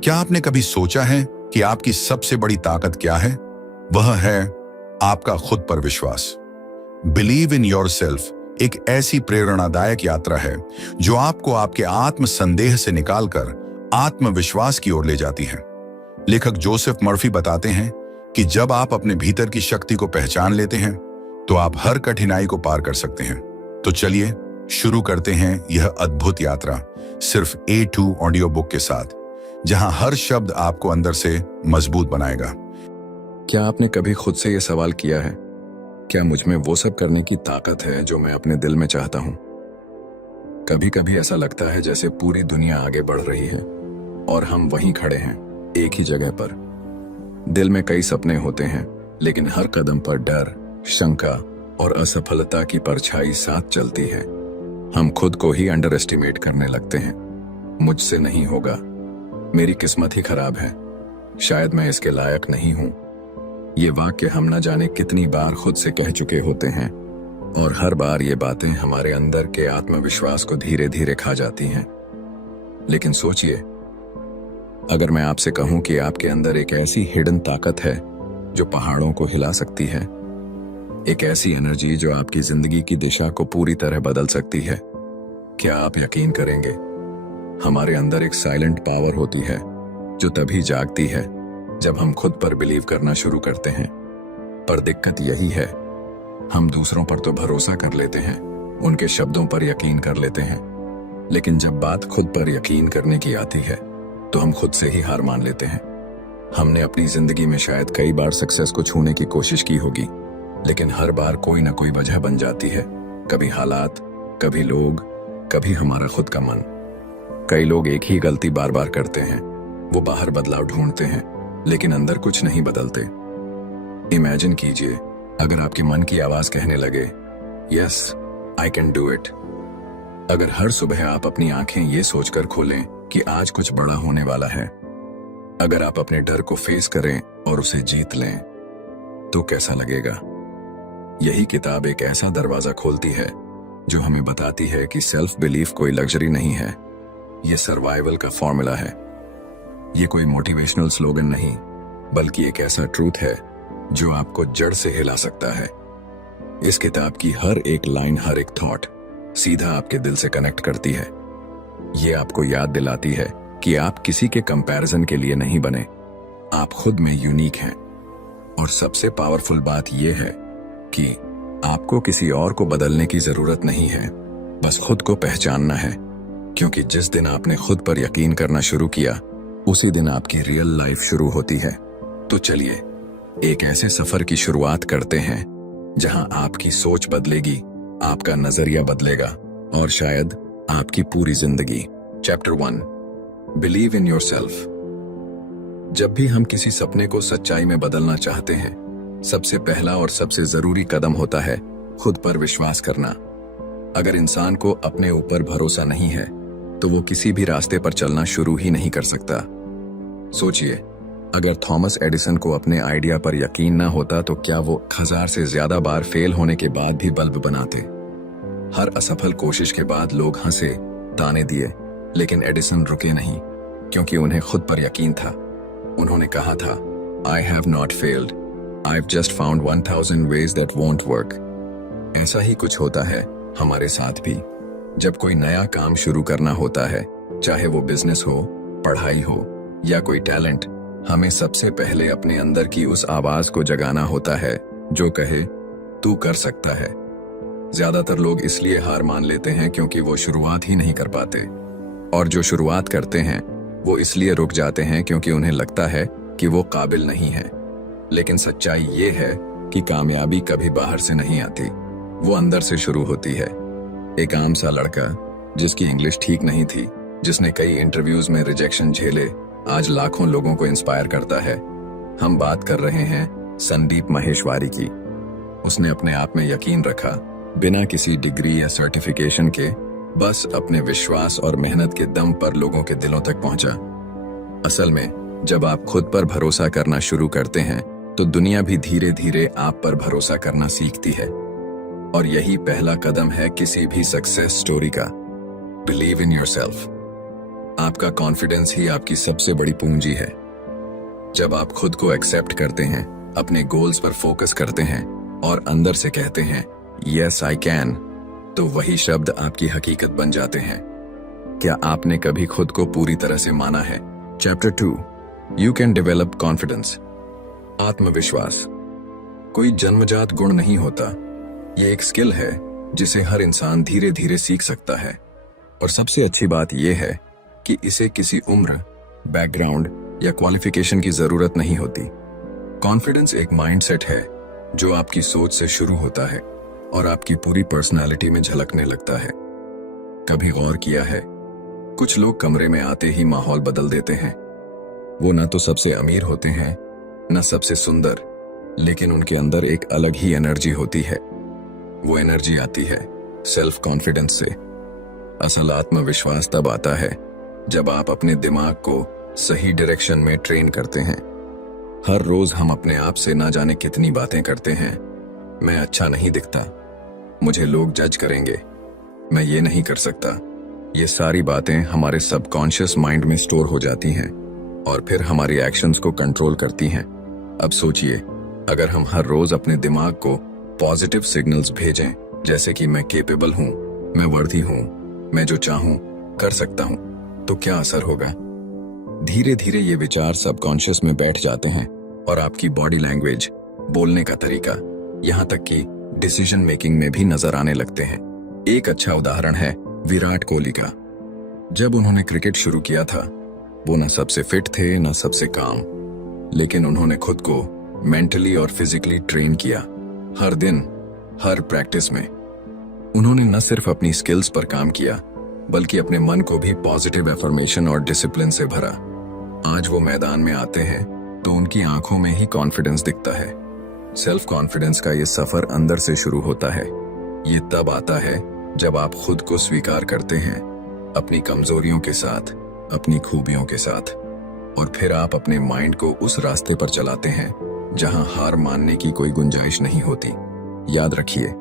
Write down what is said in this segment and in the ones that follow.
क्या आपने कभी सोचा है कि आपकी सबसे बड़ी ताकत क्या है? वह है आपका खुद पर विश्वास। बिलीव इन योर सेल्फ एक ऐसी प्रेरणादायक यात्रा है जो आपको आपके आत्म संदेह से निकालकर आत्मविश्वास की ओर ले जाती है। लेखक जोसेफ मर्फी बताते हैं कि जब आप अपने भीतर की शक्ति को पहचान लेते हैं तो आप हर कठिनाई को पार कर सकते हैं। तो चलिए शुरू करते हैं यह अद्भुत यात्रा सिर्फ A2 ऑडियो बुक के साथ, जहां हर शब्द आपको अंदर से मजबूत बनाएगा। क्या आपने कभी खुद से यह सवाल किया है, क्या मुझ में वो सब करने की ताकत है जो मैं अपने दिल में चाहता हूं? कभी कभी ऐसा लगता है जैसे पूरी दुनिया आगे बढ़ रही है और हम वहीं खड़े हैं, एक ही जगह पर। दिल में कई सपने होते हैं, लेकिन हर कदम पर डर, शंका और असफलता की परछाई साथ चलती है। हम खुद को ही अंडर एस्टिमेट करने लगते हैं। मुझसे नहीं होगा, मेरी किस्मत ही खराब है, शायद मैं इसके लायक नहीं हूं। ये वाक्य हम न जाने कितनी बार खुद से कह चुके होते हैं, और हर बार ये बातें हमारे अंदर के आत्मविश्वास को धीरे धीरे खा जाती हैं। लेकिन सोचिए, अगर मैं आपसे कहूं कि आपके अंदर एक ऐसी हिडन ताकत है जो पहाड़ों को हिला सकती है, एक ऐसी एनर्जी जो आपकी जिंदगी की दिशा को पूरी तरह बदल सकती है, क्या आप यकीन करेंगे? हमारे अंदर एक साइलेंट पावर होती है जो तभी जागती है जब हम खुद पर बिलीव करना शुरू करते हैं। पर दिक्कत यही है, हम दूसरों पर तो भरोसा कर लेते हैं, उनके शब्दों पर यकीन कर लेते हैं, लेकिन जब बात खुद पर यकीन करने की आती है तो हम खुद से ही हार मान लेते हैं। हमने अपनी जिंदगी में शायद कई बार सक्सेस को छूने की कोशिश की होगी, लेकिन हर बार कोई ना कोई वजह बन जाती है। कभी हालात, कभी लोग, कभी हमारा खुद का मन। कई लोग एक ही गलती बार बार करते हैं, वो बाहर बदलाव ढूंढते हैं, लेकिन अंदर कुछ नहीं बदलते। इमेजिन कीजिए, अगर आपके मन की आवाज कहने लगे, yes I can do it. अगर हर सुबह आप अपनी आंखें ये सोचकर खोलें कि आज कुछ बड़ा होने वाला है, अगर आप अपने डर को फेस करें और उसे जीत लें, तो कैसा लगेगा? यही किताब एक ऐसा दरवाजा खोलती है जो हमें बताती है कि सेल्फ बिलीफ कोई लग्जरी नहीं है, ये सर्वाइवल का फॉर्मूला है। ये कोई मोटिवेशनल स्लोगन नहीं, बल्कि एक ऐसा ट्रूथ है जो आपको जड़ से हिला सकता है। इस किताब की हर एक लाइन, हर एक थॉट सीधा आपके दिल से कनेक्ट करती है। ये आपको याद दिलाती है कि आप किसी के कंपैरिजन के लिए नहीं बने, आप खुद में यूनिक हैं। और सबसे पावरफुल बात यह है कि आपको किसी और को बदलने की जरूरत नहीं है, बस खुद को पहचानना है। क्योंकि जिस दिन आपने खुद पर यकीन करना शुरू किया, उसी दिन आपकी रियल लाइफ शुरू होती है। तो चलिए एक ऐसे सफर की शुरुआत करते हैं जहां आपकी सोच बदलेगी, आपका नजरिया बदलेगा और शायद आपकी पूरी जिंदगी। Chapter 1, believe in yourself. जब भी हम किसी सपने को सच्चाई में बदलना चाहते हैं, सबसे पहला और सबसे जरूरी कदम होता है खुद पर विश्वास करना। अगर इंसान को अपने ऊपर भरोसा नहीं है तो वो किसी भी रास्ते पर चलना शुरू ही नहीं कर सकता। सोचिए, अगर थॉमस एडिसन को अपने आइडिया पर यकीन ना होता तो क्या वो 1000 से ज्यादा बार फेल होने के बाद भी बल्ब बनाते? हर असफल कोशिश के बाद लोग हंसे, ताने दिए, लेकिन एडिसन रुके नहीं, क्योंकि उन्हें खुद पर यकीन था। उन्होंने कहा था, I have not failed, I've just found 1000 ways that won't work। ऐसा ही कुछ होता है हमारे साथ भी। जब कोई नया काम शुरू करना होता है, चाहे वो बिजनेस हो, पढ़ाई हो या कोई टैलेंट, हमें सबसे पहले अपने अंदर की उस आवाज को जगाना होता है जो कहे तू कर सकता है। ज्यादातर लोग इसलिए हार मान लेते हैं क्योंकि वो शुरुआत ही नहीं कर पाते, और जो शुरुआत करते हैं वो इसलिए रुक जाते हैं क्योंकि उन्हें लगता है कि वो काबिल नहीं है। लेकिन सच्चाई ये है कि कामयाबी कभी बाहर से नहीं आती, वो अंदर से शुरू होती है। एक आम सा लड़का जिसकी इंग्लिश ठीक नहीं थी, जिसने कई इंटरव्यूज में रिजेक्शन झेले, आज लाखों लोगों को इंस्पायर करता है। हम बात कर रहे हैं संदीप माहेश्वरी की। उसने अपने आप में यकीन रखा, बिना किसी डिग्री या सर्टिफिकेशन के, बस अपने विश्वास और मेहनत के दम पर लोगों के दिलों तक पहुंचा। असल में जब आप खुद पर भरोसा करना शुरू करते हैं तो दुनिया भी धीरे धीरे आप पर भरोसा करना सीखती है। और यही पहला कदम है किसी भी सक्सेस स्टोरी का, बिलीव इन योरसेल्फ। आपका कॉन्फिडेंस ही आपकी सबसे बड़ी पूंजी है। जब आप खुद को एक्सेप्ट करते हैं, अपने गोल्स पर फोकस करते हैं और अंदर से कहते हैं यस आई कैन, तो वही शब्द आपकी हकीकत बन जाते हैं। क्या आपने कभी खुद को पूरी तरह से माना है? Chapter 2, you can develop confidence. आत्मविश्वास कोई जन्मजात गुण नहीं होता, ये एक स्किल है जिसे हर इंसान धीरे धीरे सीख सकता है। और सबसे अच्छी बात यह है कि इसे किसी उम्र, बैकग्राउंड या क्वालिफिकेशन की जरूरत नहीं होती। कॉन्फिडेंस एक माइंडसेट है जो आपकी सोच से शुरू होता है और आपकी पूरी पर्सनालिटी में झलकने लगता है। कभी गौर किया है, कुछ लोग कमरे में आते ही माहौल बदल देते हैं। वो ना तो सबसे अमीर होते हैं, न सबसे सुंदर, लेकिन उनके अंदर एक अलग ही एनर्जी होती है। वो एनर्जी आती है सेल्फ कॉन्फिडेंस से। असल आत्मविश्वास तब आता है जब आप अपने दिमाग को सही डायरेक्शन में ट्रेन करते हैं। हर रोज हम अपने आप से ना जाने कितनी बातें करते हैं। मैं अच्छा नहीं दिखता, मुझे लोग जज करेंगे, मैं ये नहीं कर सकता। ये सारी बातें हमारे सबकॉन्शियस माइंड में स्टोर हो जाती हैं और फिर हमारी एक्शंस को कंट्रोल करती हैं। अब सोचिए, अगर हम हर रोज अपने दिमाग को पॉजिटिव सिग्नल्स भेजें, जैसे कि मैं केपेबल हूं, मैं वर्दी हूं, मैं जो चाहूं कर सकता हूं, तो क्या असर होगा? धीरे धीरे ये विचार सबकॉन्शियस में बैठ जाते हैं और आपकी बॉडी लैंग्वेज, बोलने का तरीका, यहां तक कि डिसीजन मेकिंग में भी नजर आने लगते हैं। एक अच्छा उदाहरण है विराट कोहली का। जब उन्होंने क्रिकेट शुरू किया था, वो न सबसे फिट थे न सबसे काम, लेकिन उन्होंने खुद को मेंटली और फिजिकली ट्रेन किया। हर दिन, हर प्रैक्टिस में उन्होंने न सिर्फ अपनी स्किल्स पर काम किया, बल्कि अपने मन को भी पॉजिटिव एफर्मेशन और डिसिप्लिन से भरा। आज वो मैदान में आते हैं तो उनकी आंखों में ही कॉन्फिडेंस दिखता है। सेल्फ कॉन्फिडेंस का ये सफर अंदर से शुरू होता है। ये तब आता है जब आप खुद को स्वीकार करते हैं, अपनी कमजोरियों के साथ, अपनी खूबियों के साथ, और फिर आप अपने माइंड को उस रास्ते पर चलाते हैं जहां हार मानने की कोई गुंजाइश नहीं होती। याद रखिए,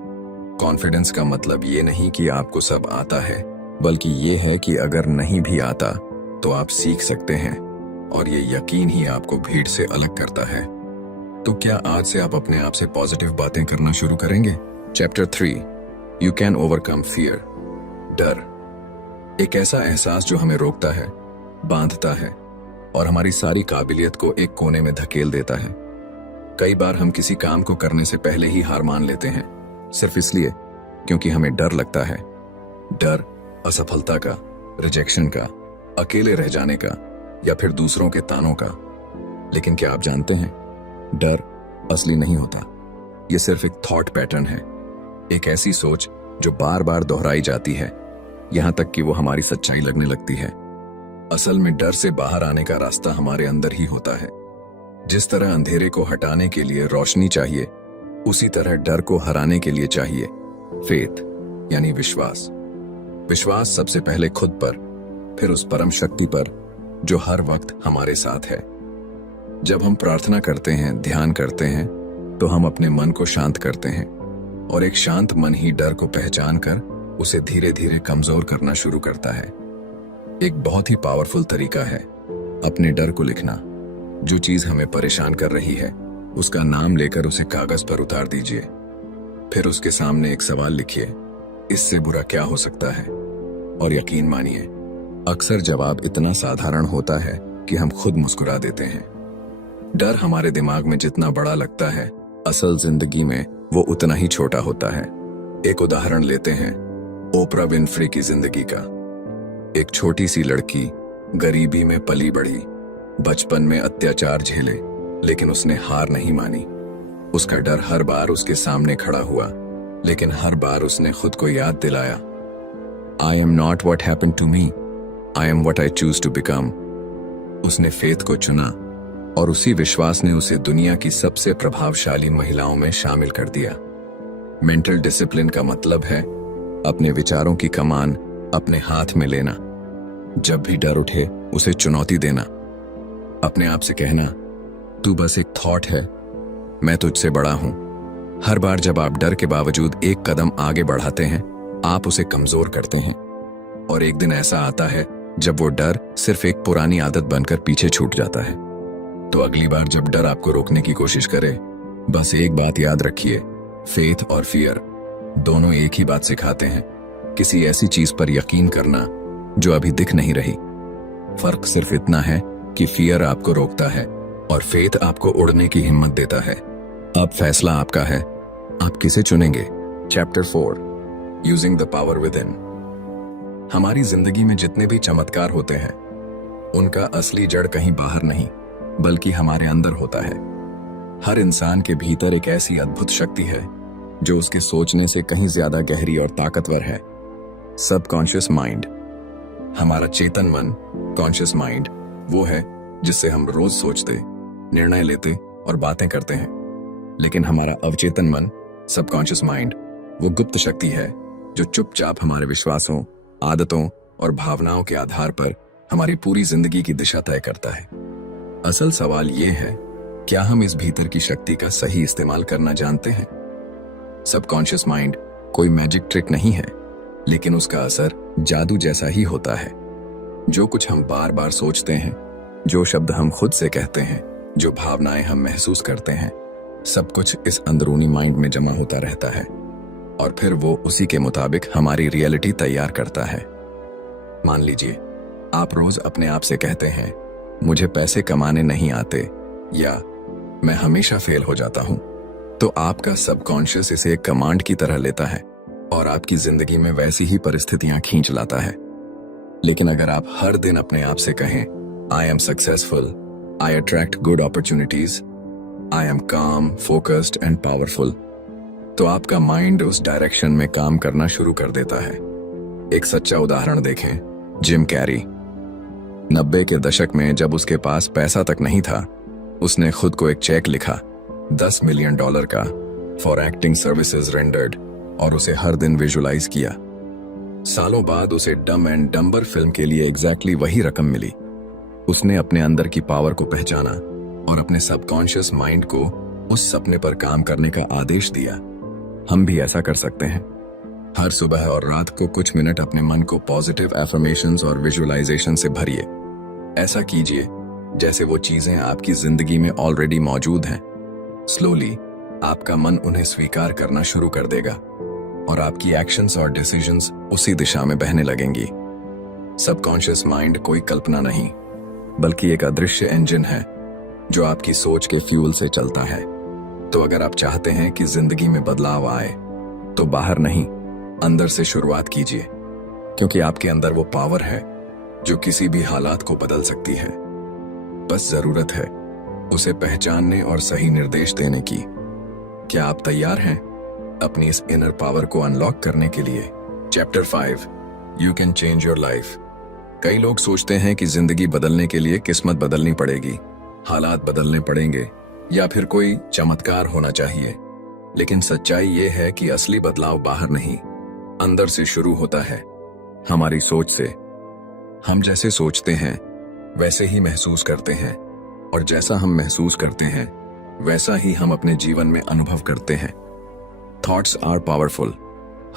कॉन्फिडेंस का मतलब ये नहीं कि आपको सब आता है, बल्कि ये है कि अगर नहीं भी आता तो आप सीख सकते हैं, और ये यकीन ही आपको भीड़ से अलग करता है। तो क्या आज से आप अपने आप से पॉजिटिव बातें करना शुरू करेंगे? Chapter 3, you can overcome fear. डर एक ऐसा एहसास जो हमें रोकता है, बांधता है और हमारी सारी काबिलियत को एक कोने में धकेल देता है। कई बार हम किसी काम को करने से पहले ही हार मान लेते हैं, सिर्फ इसलिए क्योंकि हमें डर लगता है। डर असफलता का, रिजेक्शन का, अकेले रह जाने का, या फिर दूसरों के तानों का। लेकिन क्या आप जानते हैं, डर असली नहीं होता। ये सिर्फ एक थॉट पैटर्न है, एक ऐसी सोच जो बार बार दोहराई जाती है, यहां तक कि वो हमारी सच्चाई लगने लगती है। असल में डर से बाहर आने का रास्ता हमारे अंदर ही होता है। जिस तरह अंधेरे को हटाने के लिए रोशनी चाहिए, उसी तरह डर को हराने के लिए चाहिए फेथ, यानी विश्वास। विश्वास सबसे पहले खुद पर, फिर उस परम शक्ति पर जो हर वक्त हमारे साथ है। जब हम प्रार्थना करते हैं, ध्यान करते हैं, तो हम अपने मन को शांत करते हैं, और एक शांत मन ही डर को पहचान कर उसे धीरे धीरे कमजोर करना शुरू करता है। एक बहुत ही पावरफुल तरीका है अपने डर को लिखना। जो चीज हमें परेशान कर रही है, उसका नाम लेकर उसे कागज पर उतार दीजिए। फिर उसके सामने एक सवाल लिखिए, इससे बुरा क्या हो सकता है? और यकीन मानिए, अक्सर जवाब इतना साधारण होता है कि हम खुद मुस्कुरा देते हैं। डर हमारे दिमाग में जितना बड़ा लगता है, असल जिंदगी में वो उतना ही छोटा होता है। एक उदाहरण लेते हैं ओपरा विनफ्री की जिंदगी का। एक छोटी सी लड़की, गरीबी में पली बढ़ी, बचपन में अत्याचार झेले, लेकिन उसने हार नहीं मानी। उसका डर हर बार उसके सामने खड़ा हुआ, लेकिन हर बार उसने खुद को याद दिलाया, I am not what happened to me, I am what I choose to become. उसने फेथ को चुना, और उसी विश्वास ने उसे दुनिया की सबसे प्रभावशाली महिलाओं में शामिल कर दिया। मेंटल डिसिप्लिन का मतलब है अपने विचारों की कमान अपने हाथ में लेना। जब भी डर उठे, उसे चुनौती देना। अपने आप से कहना, तू बस एक थॉट है, मैं तुझसे बड़ा हूं। हर बार जब आप डर के बावजूद एक कदम आगे बढ़ाते हैं, आप उसे कमजोर करते हैं। और एक दिन ऐसा आता है जब वो डर सिर्फ एक पुरानी आदत बनकर पीछे छूट जाता है। तो अगली बार जब डर आपको रोकने की कोशिश करे, बस एक बात याद रखिए, फेथ और फियर दोनों एक ही बात सिखाते हैं, किसी ऐसी चीज पर यकीन करना जो अभी दिख नहीं रही। फर्क सिर्फ इतना है कि फियर आपको रोकता है और फेथ आपको उड़ने की हिम्मत देता है। अब फैसला आपका है, आप किसे चुनेंगे। Chapter 4, using the power with in. हमारी जिंदगी में जितने भी चमत्कार होते हैं, उनका असली जड़ कहीं बाहर नहीं बल्कि हमारे अंदर होता है। हर इंसान के भीतर एक ऐसी अद्भुत शक्ति है जो उसके सोचने से कहीं ज्यादा गहरी और ताकतवर है। सबकॉन्शियस माइंड, हमारा चेतन मन, कॉन्शियस माइंड, वो है जिससे हम रोज सोचते, निर्णय लेते और बातें करते हैं। लेकिन हमारा अवचेतन मन, सबकॉन्शियस माइंड, वो गुप्त शक्ति है जो चुपचाप हमारे विश्वासों, आदतों और भावनाओं के आधार पर हमारी पूरी जिंदगी की दिशा तय करता है। असल सवाल ये है, क्या हम इस भीतर की शक्ति का सही इस्तेमाल करना जानते हैं। सबकॉन्शियस माइंड कोई मैजिक ट्रिक नहीं है, लेकिन उसका असर जादू जैसा ही होता है। जो कुछ हम बार बार सोचते हैं, जो शब्द हम खुद से कहते हैं, जो भावनाएं हम महसूस करते हैं, सब कुछ इस अंदरूनी माइंड में जमा होता रहता है और फिर वो उसी के मुताबिक हमारी रियलिटी तैयार करता है। मान लीजिए आप रोज अपने आप से कहते हैं, मुझे पैसे कमाने नहीं आते या मैं हमेशा फेल हो जाता हूं, तो आपका सबकॉन्शियस इसे एक कमांड की तरह लेता है और आपकी जिंदगी में वैसी ही परिस्थितियां खींच लाता है। लेकिन अगर आप हर दिन अपने आप से कहें, I am successful, I attract good opportunities, I am काम, फोकस्ड एंड पावरफुल, तो आपका माइंड उस डायरेक्शन में काम करना शुरू कर देता है। एक सच्चा उदाहरण देखें, जिम कैरी। 90 के दशक में जब उसके पास पैसा तक नहीं था, उसने खुद को एक चेक लिखा, $10 मिलियन का, फॉर एक्टिंग सर्विसेज रेंडर्ड, और उसे हर दिन विजुलाइज किया। सालों बाद उसे डम एंड डम्बर फिल्म के लिए एग्जैक्टली वही रकम मिली। उसने अपने अंदर की पावर को पहचाना और अपने सबकॉन्शियस माइंड को उस सपने पर काम करने का आदेश दिया। हम भी ऐसा कर सकते हैं। हर सुबह और रात को कुछ मिनट अपने मन को पॉजिटिव एफर्मेशंस और विजुअलाइजेशन से भरिए। ऐसा कीजिए जैसे वो चीजें आपकी जिंदगी में ऑलरेडी मौजूद हैं। स्लोली आपका मन उन्हें स्वीकार करना शुरू कर देगा और आपकी एक्शंस और डिसीजंस उसी दिशा में बहने लगेंगी। सबकॉन्शियस माइंड कोई कल्पना नहीं, बल्कि एक अदृश्य इंजन है जो आपकी सोच के फ्यूल से चलता है। तो अगर आप चाहते हैं कि जिंदगी में बदलाव आए, तो बाहर नहीं, अंदर से शुरुआत कीजिए, क्योंकि आपके अंदर वो पावर है जो किसी भी हालात को बदल सकती है। बस जरूरत है उसे पहचानने और सही निर्देश देने की। क्या आप तैयार हैं अपनी इस इनर पावर को अनलॉक करने के लिए। Chapter 5, you can change your life. कई लोग सोचते हैं कि जिंदगी बदलने के लिए किस्मत बदलनी पड़ेगी, हालात बदलने पड़ेंगे या फिर कोई चमत्कार होना चाहिए। लेकिन सच्चाई ये है कि असली बदलाव बाहर नहीं, अंदर से शुरू होता है, हमारी सोच से। हम जैसे सोचते हैं वैसे ही महसूस करते हैं, और जैसा हम महसूस करते हैं वैसा ही हम अपने जीवन में अनुभव करते हैं। Thoughts are powerful.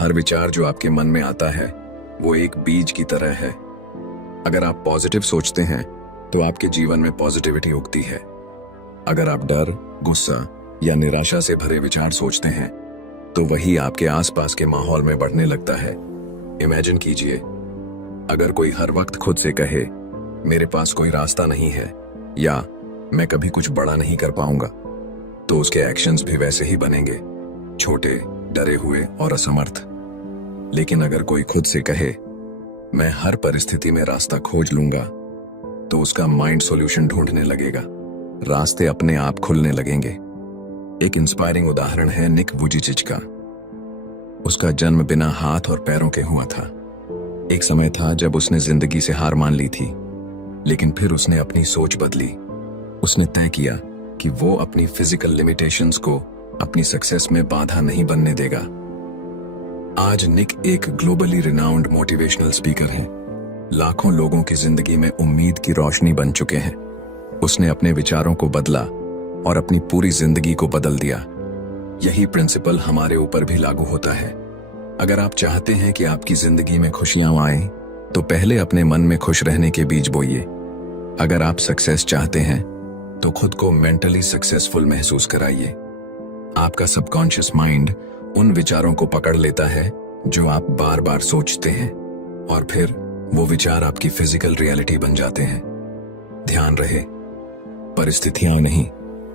हर विचार जो आपके मन में आता है वो एक बीज की तरह है। अगर आप पॉजिटिव सोचते हैं तो आपके जीवन में पॉजिटिविटी उगती है। अगर आप डर, गुस्सा या निराशा से भरे विचार सोचते हैं तो वही आपके आसपास के माहौल में बढ़ने लगता है। इमेजिन कीजिए, अगर कोई हर वक्त खुद से कहे, मेरे पास कोई रास्ता नहीं है या मैं कभी कुछ बड़ा नहीं कर पाऊंगा, तो उसके एक्शंस भी वैसे ही बनेंगे, छोटे, डरे हुए और असमर्थ। लेकिन अगर कोई खुद से कहे, मैं हर परिस्थिति में रास्ता खोज लूंगा, तो उसका माइंड सॉल्यूशन ढूंढने लगेगा, रास्ते अपने आप खुलने लगेंगे। एक इंस्पायरिंग उदाहरण है निक वुजिचिच का। उसका जन्म बिना हाथ और पैरों के हुआ था। एक समय था जब उसने जिंदगी से हार मान ली थी, लेकिन फिर उसने अपनी सोच बदली। उसने तय किया कि वो अपनी फिजिकल लिमिटेशंस को अपनी सक्सेस में बाधा नहीं बनने देगा। आज निक एक ग्लोबली रिनाउंड मोटिवेशनल स्पीकर हैं। लाखों लोगों की जिंदगी में उम्मीद की रोशनी बन चुके हैं। उसने अपने विचारों को बदला और अपनी पूरी जिंदगी को बदल दिया। यही प्रिंसिपल हमारे ऊपर भी लागू होता है। अगर आप चाहते हैं कि आपकी जिंदगी में खुशियां आएं, तो पहले अपने मन में खुश रहने के बीज बोइए। अगर आप सक्सेस चाहते हैं तो खुद को मेंटली सक्सेसफुल महसूस कराइए। आपका सबकॉन्शियस माइंड उन विचारों को पकड़ लेता है जो आप बार बार सोचते हैं, और फिर वो विचार आपकी फिजिकल रियलिटी बन जाते हैं। ध्यान रहे, परिस्थितियां नहीं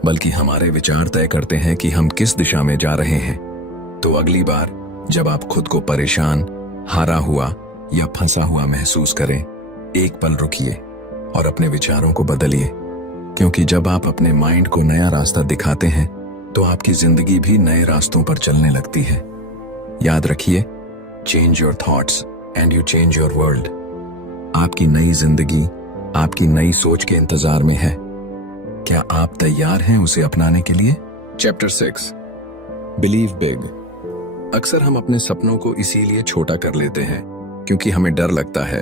बल्कि हमारे विचार तय करते हैं कि हम किस दिशा में जा रहे हैं। तो अगली बार जब आप खुद को परेशान, हारा हुआ या फंसा हुआ महसूस करें, एक पल रुकिए और अपने विचारों को बदलिए, क्योंकि जब आप अपने माइंड को नया रास्ता दिखाते हैं तो आपकी जिंदगी भी नए रास्तों पर चलने लगती है। याद रखिए, change your thoughts and you change your world. आपकी नई जिंदगी आपकी नई सोच के इंतजार में है। क्या आप तैयार हैं उसे अपनाने के लिए? Chapter 6, believe big. अक्सर हम अपने सपनों को इसीलिए छोटा कर लेते हैं क्योंकि हमें डर लगता है।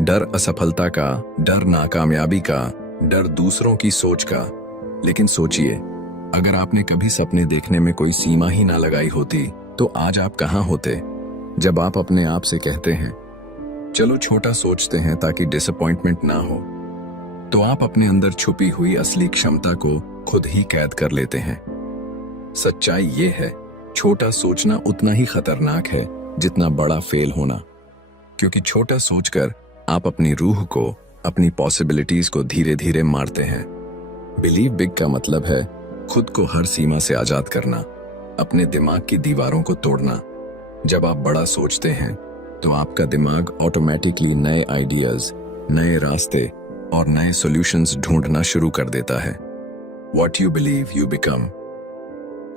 डर असफलता का, डर नाकामयाबी का, डर दूसरों की सोच का। लेकिन सोचिए, अगर आपने कभी सपने देखने में कोई सीमा ही ना लगाई होती तो आज आप कहां होते? जब आप अपने आप से कहते हैं चलो छोटा सोचते हैं ताकि डिसअपॉइंटमेंट ना हो, तो आप अपने अंदर छुपी हुई असली क्षमता को खुद ही कैद कर लेते हैं। सच्चाई ये है, छोटा सोचना उतना ही खतरनाक है जितना बड़ा फेल होना, क्योंकि छोटा सोचकर आप अपनी रूह को, अपनी पॉसिबिलिटीज को धीरे धीरे मारते हैं। बिलीव बिग का मतलब है खुद को हर सीमा से आजाद करना, अपने दिमाग की दीवारों को तोड़ना। जब आप बड़ा सोचते हैं तो आपका दिमाग ऑटोमेटिकली नए आइडियाज, नए रास्ते और नए सॉल्यूशंस ढूंढना शुरू कर देता है। What you believe you become।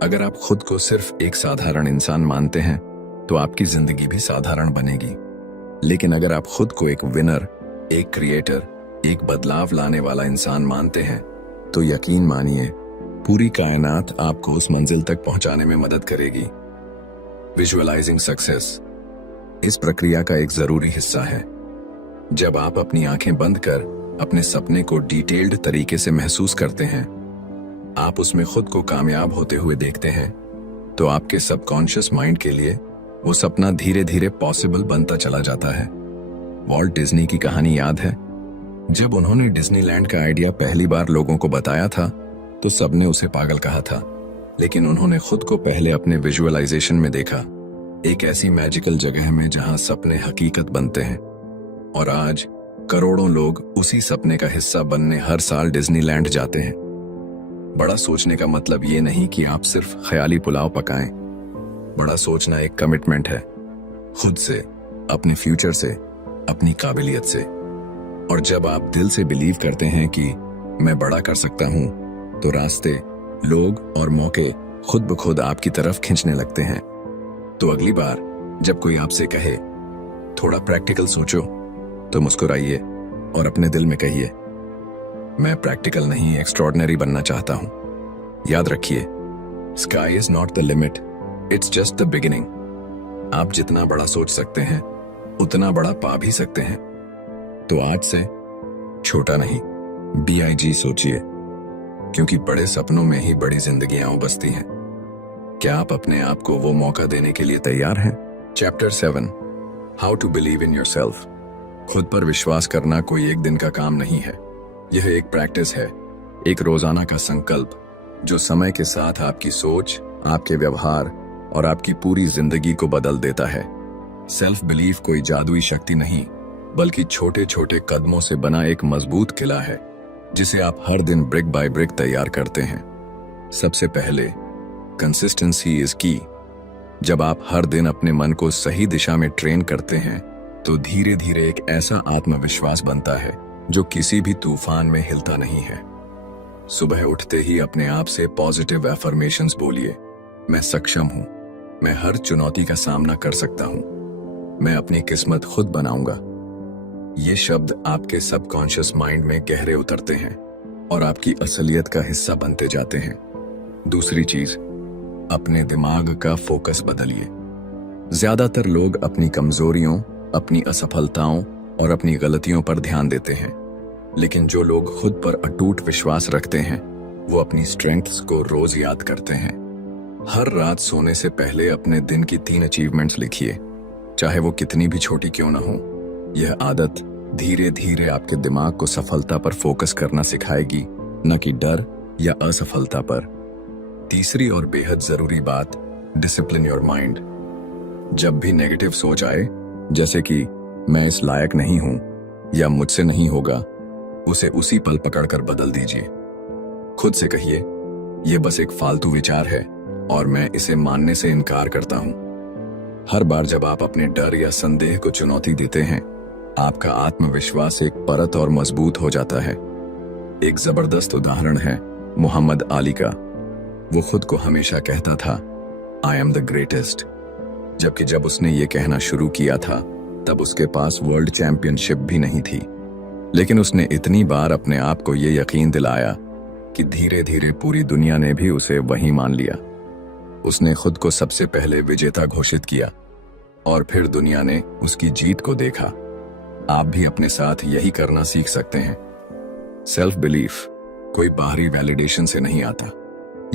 अगर आप खुद को सिर्फ एक साधारण इंसान मानते हैं तो आपकी जिंदगी भी साधारण बनेगी। लेकिन अगर आप खुद को एक विनर, एक क्रिएटर, एक बदलाव लाने वाला इंसान मानते हैं तो यकीन मानिए, पूरी कायनात आपको उस मंजिल तक पहुंचाने में मदद करेगी। विजुअलाइजिंग सक्सेस इस प्रक्रिया का एक जरूरी हिस्सा है। जब आप अपनी आंखें बंद कर अपने सपने को डिटेल्ड तरीके से महसूस करते हैं, आप उसमें खुद को कामयाब होते हुए देखते हैं, तो आपके सबकॉन्शियस माइंड के लिए वो सपना धीरे धीरे पॉसिबल बनता चला जाता है। वॉल्ट डिज्नी की कहानी याद है? जब उन्होंने डिज्नीलैंड का आइडिया पहली बार लोगों को बताया था तो सबने उसे पागल कहा था, लेकिन उन्होंने खुद को पहले अपने विजुअलाइजेशन में देखा, एक ऐसी मैजिकल जगह में जहां सपने हकीकत बनते हैं। और आज करोड़ों लोग उसी सपने का हिस्सा बनने हर साल डिज्नीलैंड जाते हैं। बड़ा सोचने का मतलब ये नहीं कि आप सिर्फ ख्याली पुलाव पकाएं। बड़ा सोचना एक कमिटमेंट है, खुद से, अपने फ्यूचर से, अपनी काबिलियत से। और जब आप दिल से बिलीव करते हैं कि मैं बड़ा कर सकता हूं, तो रास्ते, लोग और मौके खुद ब खुद आपकी तरफ खींचने लगते हैं। तो अगली बार जब कोई आपसे कहे थोड़ा प्रैक्टिकल सोचो, तो मुस्कुराइए और अपने दिल में कहिए, मैं प्रैक्टिकल नहीं, एक्स्ट्रॉर्डिनरी बनना चाहता हूं। याद रखिए, sky is not the limit, it's just the beginning. आप जितना बड़ा सोच सकते हैं उतना बड़ा पा भी सकते हैं। तो आज से छोटा नहीं, BIG सोचिए, क्योंकि बड़े सपनों में ही बड़ी जिंदगियां बसती हैं। क्या आप अपने आप को वो मौका देने के लिए तैयार हैं? Chapter 7, how to believe in yourself. खुद पर विश्वास करना कोई एक दिन का काम नहीं है, यह एक प्रैक्टिस है, एक रोजाना का संकल्प जो समय के साथ आपकी सोच, आपके व्यवहार और आपकी पूरी जिंदगी को बदल देता है। सेल्फ बिलीफ कोई जादुई शक्ति नहीं, बल्कि छोटे छोटे कदमों से बना एक मजबूत किला है जिसे आप हर दिन ब्रिक बाय ब्रिक तैयार करते हैं। सबसे पहले, कंसिस्टेंसी इज की। जब आप हर दिन अपने मन को सही दिशा में ट्रेन करते हैं तो धीरे धीरे एक ऐसा आत्मविश्वास बनता है जो किसी भी तूफान में हिलता नहीं है। सुबह उठते ही अपने आप से पॉजिटिव एफर्मेशंस बोलिए, मैं सक्षम हूं, मैं हर चुनौती का सामना कर सकता हूं, मैं अपनी किस्मत खुद बनाऊंगा। ये शब्द आपके सबकॉन्शियस माइंड में गहरे उतरते हैं और आपकी असलियत का हिस्सा बनते जाते हैं। दूसरी चीज, अपने दिमाग का फोकस बदलिए। ज्यादातर लोग अपनी कमजोरियों, अपनी असफलताओं और अपनी गलतियों पर ध्यान देते हैं, लेकिन जो लोग खुद पर अटूट विश्वास रखते हैं वो अपनी स्ट्रेंथ्स को रोज याद करते हैं। हर रात सोने से पहले अपने दिन की 3 अचीवमेंट्स लिखिए, चाहे वो कितनी भी छोटी क्यों ना हो। यह आदत धीरे धीरे आपके दिमाग को सफलता पर फोकस करना सिखाएगी, न कि डर या असफलता पर। तीसरी और बेहद जरूरी बात, डिसिप्लिन योर माइंड। जब भी नेगेटिव सोच आए, जैसे कि मैं इस लायक नहीं हूं या मुझसे नहीं होगा, उसे उसी पल पकड़कर बदल दीजिए। खुद से कहिए, यह बस एक फालतू विचार है और मैं इसे मानने से इनकार करता हूं। हर बार जब आप अपने डर या संदेह को चुनौती देते हैं, आपका आत्मविश्वास एक परत और मजबूत हो जाता है। एक जबरदस्त उदाहरण है मोहम्मद अली का। वो खुद को हमेशा कहता था, आई एम द ग्रेटेस्ट, जबकि जब उसने ये कहना शुरू किया था तब उसके पास वर्ल्ड चैंपियनशिप भी नहीं थी। लेकिन उसने इतनी बार अपने आप को ये यकीन दिलाया कि धीरे धीरे पूरी दुनिया ने भी उसे वही मान लिया। उसने खुद को सबसे पहले विजेता घोषित किया और फिर दुनिया ने उसकी जीत को देखा। आप भी अपने साथ यही करना सीख सकते हैं। सेल्फ बिलीफ कोई बाहरी वैलिडेशन से नहीं आता।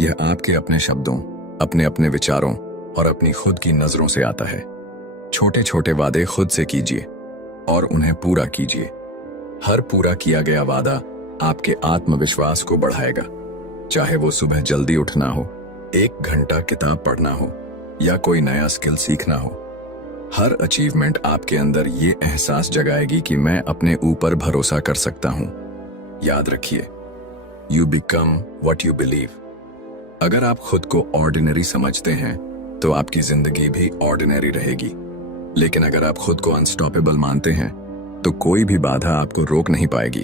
यह आपके अपने शब्दों, अपने अपने विचारों और अपनी खुद की नजरों से आता है। छोटे छोटे वादे खुद से कीजिए और उन्हें पूरा कीजिए। हर पूरा किया गया वादा आपके आत्मविश्वास को बढ़ाएगा। चाहे वो सुबह जल्दी उठना हो, 1 घंटा किताब पढ़ना हो या कोई नया स्किल सीखना हो, हर अचीवमेंट आपके अंदर ये एहसास जगाएगी कि मैं अपने ऊपर भरोसा कर सकता हूं। याद रखिए, you become what you believe. अगर आप खुद को ऑर्डिनरी समझते हैं तो आपकी जिंदगी भी ऑर्डिनरी रहेगी। लेकिन अगर आप खुद को अनस्टॉपेबल मानते हैं तो कोई भी बाधा आपको रोक नहीं पाएगी।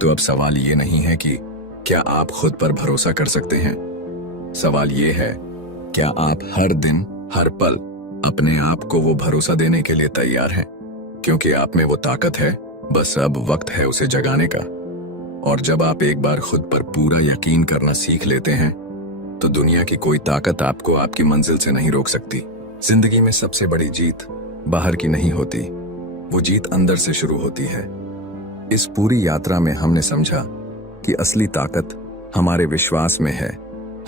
तो अब सवाल ये नहीं है कि क्या आप खुद पर भरोसा कर सकते हैं। सवाल ये है, क्या आप हर दिन, हर पल अपने आप को वो भरोसा देने के लिए तैयार हैं? क्योंकि आप में वो ताकत है, बस अब वक्त है उसे जगाने का। और जब आप एक बार खुद पर पूरा यकीन करना सीख लेते हैं तो दुनिया की कोई ताकत आपको आपकी मंजिल से नहीं रोक सकती। जिंदगी में सबसे बड़ी जीत बाहर की नहीं होती, वो जीत अंदर से शुरू होती है। इस पूरी यात्रा में हमने समझा कि असली ताकत हमारे विश्वास में है,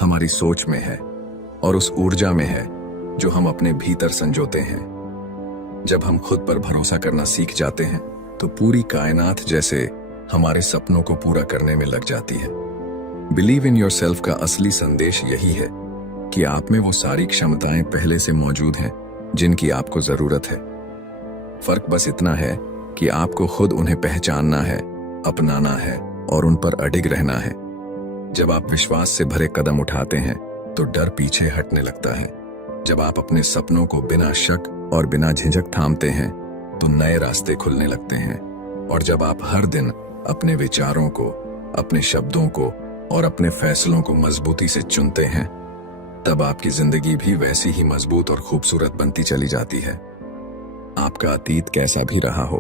हमारी सोच में है और उस ऊर्जा में है जो हम अपने भीतर संजोते हैं। जब हम खुद पर भरोसा करना सीख जाते हैं तो पूरी कायनात जैसे हमारे सपनों को पूरा करने में लग जाती है। बिलीव इन योरसेल्फ का असली संदेश यही है कि आप में वो सारी क्षमताएं पहले से मौजूद हैं जिनकी आपको जरूरत है। फर्क बस इतना है कि आपको खुद उन्हें पहचानना है, अपनाना है और उन पर अडिग रहना है। जब आप विश्वास से भरे कदम उठाते हैं तो डर पीछे हटने लगता है। जब आप अपने सपनों को बिना शक और बिना झिझक थामते हैं तो नए रास्ते खुलने लगते हैं। और जब आप हर दिन अपने विचारों को, अपने शब्दों को और अपने फैसलों को मजबूती से चुनते हैं, तब आपकी जिंदगी भी वैसी ही मजबूत और खूबसूरत बनती चली जाती है। आपका अतीत कैसा भी रहा हो,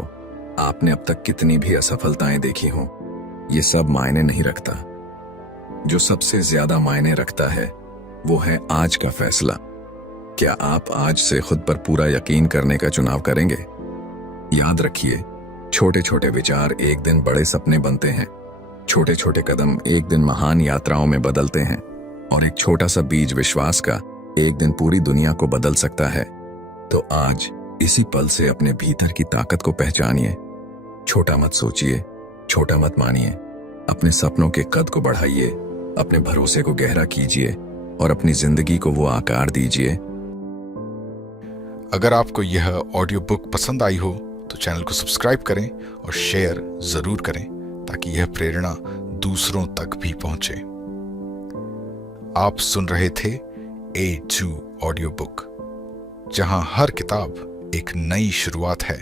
आपने अब तक कितनी भी असफलताएं देखी हो, ये सब मायने नहीं रखता। जो सबसे ज्यादा मायने रखता है वो है आज का फैसला। क्या आप आज से खुद पर पूरा यकीन करने का चुनाव करेंगे? याद रखिए, छोटे छोटे विचार एक दिन बड़े सपने बनते हैं। छोटे छोटे कदम एक दिन महान यात्राओं में बदलते हैं और एक छोटा सा बीज विश्वास का एक दिन पूरी दुनिया को बदल सकता है। तो आज इसी पल से अपने भीतर की ताकत को पहचानिए। छोटा मत सोचिए, छोटा मत मानिए। अपने सपनों के कद को बढ़ाइए, अपने भरोसे को गहरा कीजिए और अपनी जिंदगी को वो आकार दीजिए। अगर आपको यह ऑडियो बुक पसंद आई हो तो चैनल को सब्सक्राइब करें और शेयर जरूर करें ताकि यह प्रेरणा दूसरों तक भी पहुंचे। आप सुन रहे थे A2 ऑडियो बुक, जहां हर किताब एक नई शुरुआत है।